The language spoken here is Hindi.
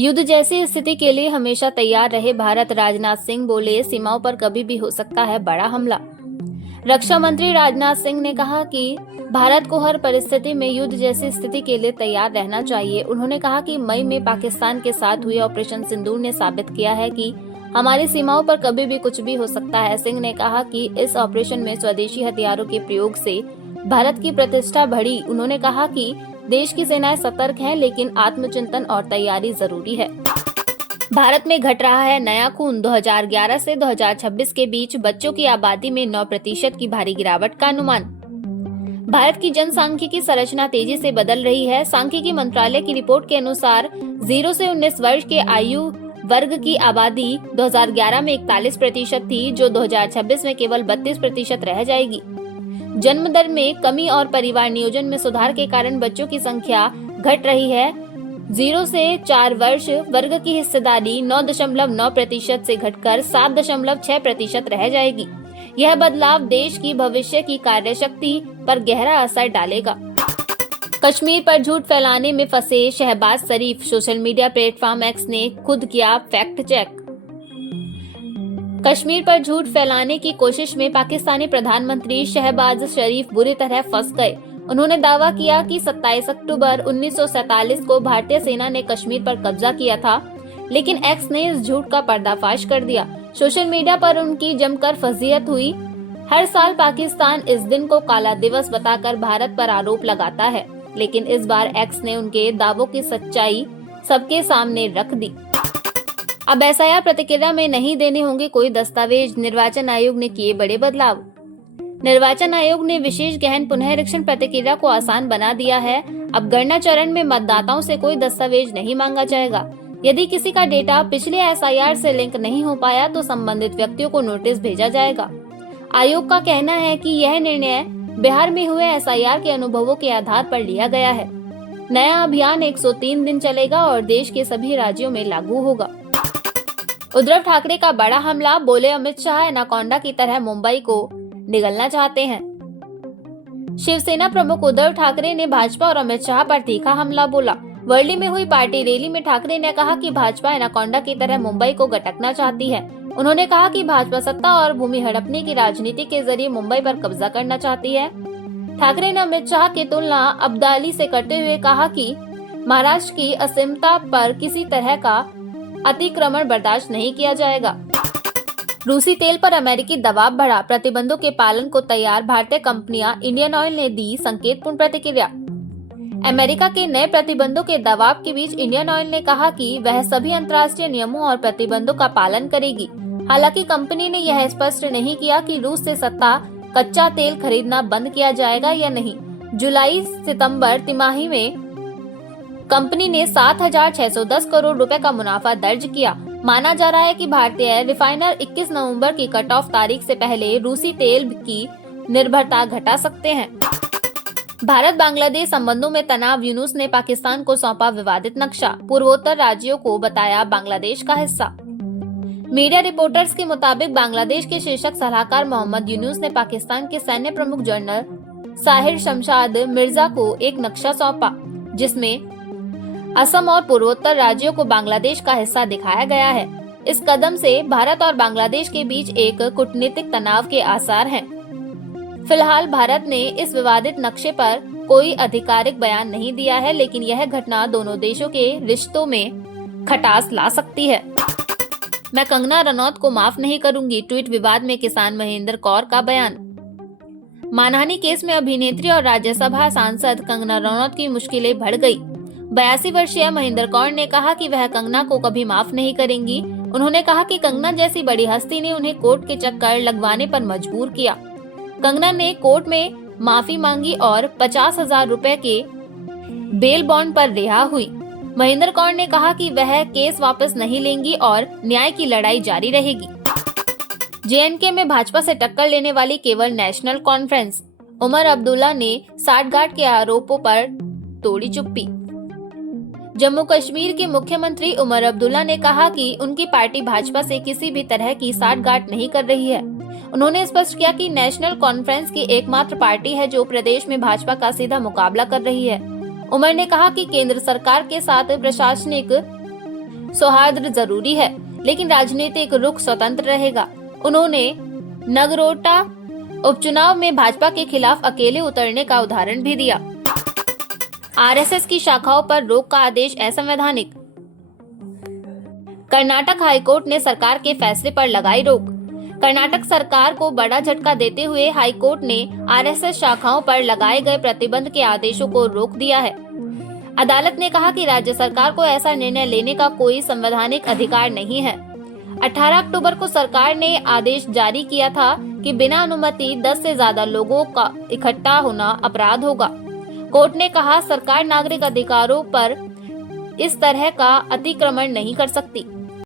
युद्ध जैसी स्थिति के लिए हमेशा तैयार रहे भारत। राजनाथ सिंह बोले, सीमाओं पर कभी भी हो सकता है बड़ा हमला। रक्षा मंत्री राजनाथ सिंह ने कहा कि भारत को हर परिस्थिति में युद्ध जैसी स्थिति के लिए तैयार रहना चाहिए। उन्होंने कहा कि मई में पाकिस्तान के साथ हुए ऑपरेशन सिंदूर ने साबित किया है कि हमारी सीमाओं पर कभी भी कुछ भी हो सकता है। सिंह ने कहा कि इस ऑपरेशन में स्वदेशी हथियारों के प्रयोग से भारत की प्रतिष्ठा बढ़ी। उन्होंने कहा कि देश की सेनाएं सतर्क हैं, लेकिन आत्मचिंतन और तैयारी जरूरी है। भारत में घट रहा है नया खून। 2011 से 2026 के बीच बच्चों की आबादी में 9% की भारी गिरावट का अनुमान। भारत की जनसांख्यिकी संरचना तेजी से बदल रही है। सांख्यिकी मंत्रालय की रिपोर्ट के अनुसार 0 से 19 वर्ष के आयु वर्ग की आबादी 2011 में 41% थी, जो 2026 में केवल 32% रह जाएगी। जन्म दर में कमी और परिवार नियोजन में सुधार के कारण बच्चों की संख्या घट रही है। 0 से 4 वर्ष वर्ग की हिस्सेदारी 9.9% से घटकर 7.6% रह जाएगी। यह बदलाव देश की भविष्य की कार्यशक्ति पर गहरा असर डालेगा। कश्मीर पर झूठ फैलाने में फंसे शहबाज शरीफ। सोशल मीडिया प्लेटफॉर्म एक्स ने खुद किया फैक्ट चेक। कश्मीर पर झूठ फैलाने की कोशिश में पाकिस्तानी प्रधानमंत्री शहबाज शरीफ बुरी तरह फंस गए। उन्होंने दावा किया कि 27 अक्टूबर 1947 को भारतीय सेना ने कश्मीर पर कब्जा किया था, लेकिन एक्स ने इस झूठ का पर्दाफाश कर दिया। सोशल मीडिया पर उनकी जमकर फजीहत हुई। हर साल पाकिस्तान इस दिन को काला दिवस बताकर भारत पर आरोप लगाता है, लेकिन इस बार एक्स ने उनके दावों की सच्चाई सबके सामने रख दी। अब एसआईआर प्रतिक्रिया में नहीं देने होंगे कोई दस्तावेज। निर्वाचन आयोग ने किए बड़े बदलाव। निर्वाचन आयोग ने विशेष गहन पुनरीक्षण प्रतिक्रिया को आसान बना दिया है। अब गणना चरण में मतदाताओं से कोई दस्तावेज नहीं मांगा जाएगा। यदि किसी का डेटा पिछले एसआईआर से लिंक नहीं हो पाया तो संबंधित व्यक्तियों को नोटिस भेजा जाएगा। आयोग का कहना है कि यह निर्णय बिहार में हुए एसआईआर के अनुभवों के आधार पर लिया गया है। नया अभियान 103 दिन चलेगा और देश के सभी राज्यों में लागू होगा। उद्धव ठाकरे का बड़ा हमला। बोले, अमित शाह एनाकोंडा की तरह मुंबई को निगलना चाहते हैं। शिवसेना प्रमुख उद्धव ठाकरे ने भाजपा और अमित शाह पर तीखा हमला बोला। वर्ली में हुई पार्टी रैली में ठाकरे ने कहा कि भाजपा एनाकोंडा की तरह मुंबई को गटकना चाहती है। उन्होंने कहा कि भाजपा सत्ता और भूमि हड़पने की राजनीति के जरिए मुंबई पर कब्जा करना चाहती है। ठाकरे ने अमित शाह की तुलना अब्दाली से करते हुए कहा कि महाराष्ट्र की असीमता पर किसी तरह का अतिक्रमण बर्दाश्त नहीं किया जाएगा। रूसी तेल पर अमेरिकी दबाव बढ़ा। प्रतिबंधों के पालन को तैयार भारतीय कंपनियां इंडियन ऑयल ने दी संकेतपूर्ण प्रतिक्रिया। अमेरिका के नए प्रतिबंधों के दबाव के बीच इंडियन ऑयल ने कहा कि वह सभी अंतर्राष्ट्रीय नियमों और प्रतिबंधों का पालन करेगी। हालांकि कंपनी ने यह स्पष्ट नहीं किया कि रूस से सस्ता कच्चा तेल खरीदना बंद किया जाएगा या नहीं। जुलाई सितंबर तिमाही में कंपनी ने 7,610 करोड़ रुपए का मुनाफा दर्ज किया। माना जा रहा है कि भारतीय रिफाइनर 21 नवंबर की कट ऑफ तारीख से पहले रूसी तेल की निर्भरता घटा सकते हैं। भारत बांग्लादेश संबंधों में तनाव। यूनुस ने पाकिस्तान को सौंपा विवादित नक्शा। पूर्वोत्तर राज्यों को बताया बांग्लादेश का हिस्सा। मीडिया रिपोर्टर्स के मुताबिक बांग्लादेश के शीर्षक सलाहकार मोहम्मद यूनुस ने पाकिस्तान के सैन्य प्रमुख जनरल साहिर शमशाद मिर्जा को एक नक्शा सौंपा, जिसमें असम और पूर्वोत्तर राज्यों को बांग्लादेश का हिस्सा दिखाया गया है। इस कदम से भारत और बांग्लादेश के बीच एक कूटनीतिक तनाव के आसार हैं। फिलहाल भारत ने इस विवादित नक्शे पर कोई आधिकारिक बयान नहीं दिया है, लेकिन यह घटना दोनों देशों के रिश्तों में खटास ला सकती है। मैं कंगना रनौत को माफ नहीं करूंगी। ट्वीट विवाद में किसान महेंद्र कौर का बयान। मानहानि केस में अभिनेत्री और राज्यसभा सांसद कंगना रनौत की मुश्किलें बढ़ गई। 82 वर्षीय महेंद्र कौर ने कहा कि वह कंगना को कभी माफ नहीं करेंगी। उन्होंने कहा कि कंगना जैसी बड़ी हस्ती ने उन्हें कोर्ट के चक्कर लगवाने पर मजबूर किया। कंगना ने कोर्ट में माफी मांगी और 50,000 रुपए के बेल बॉन्ड पर रिहा हुई। महेंद्र कौर ने कहा कि वह केस वापस नहीं लेंगी और न्याय की लड़ाई जारी रहेगी। जेएनके में भाजपा से टक्कर लेने वाली केवल नेशनल कॉन्फ्रेंस। उमर अब्दुल्ला ने साठगांठ के आरोपों पर तोड़ी चुप्पी। जम्मू कश्मीर के मुख्यमंत्री उमर अब्दुल्ला ने कहा कि उनकी पार्टी भाजपा से किसी भी तरह की साठगांठ नहीं कर रही है। उन्होंने स्पष्ट किया कि नेशनल कॉन्फ्रेंस की एकमात्र पार्टी है जो प्रदेश में भाजपा का सीधा मुकाबला कर रही है। उमर ने कहा कि केंद्र सरकार के साथ प्रशासनिक सौहार्द जरूरी है, लेकिन राजनीतिक रुख स्वतंत्र रहेगा। उन्होंने नगरोटा उपचुनाव में भाजपा के खिलाफ अकेले उतरने का उदाहरण भी दिया। आरएसएस की शाखाओं पर रोक का आदेश असंवैधानिक। कर्नाटक हाईकोर्ट ने सरकार के फैसले पर लगाई रोक। कर्नाटक सरकार को बड़ा झटका देते हुए हाईकोर्ट ने आरएसएस शाखाओं पर लगाए गए प्रतिबंध के आदेशों को रोक दिया है। अदालत ने कहा कि राज्य सरकार को ऐसा निर्णय लेने का कोई संवैधानिक अधिकार नहीं है। 18 अक्टूबर को सरकार ने आदेश जारी किया था कि बिना अनुमति 10 से ज्यादा लोगों का इकट्ठा होना अपराध होगा। कोर्ट ने कहा सरकार नागरिक अधिकारों पर इस तरह का अतिक्रमण नहीं कर सकती।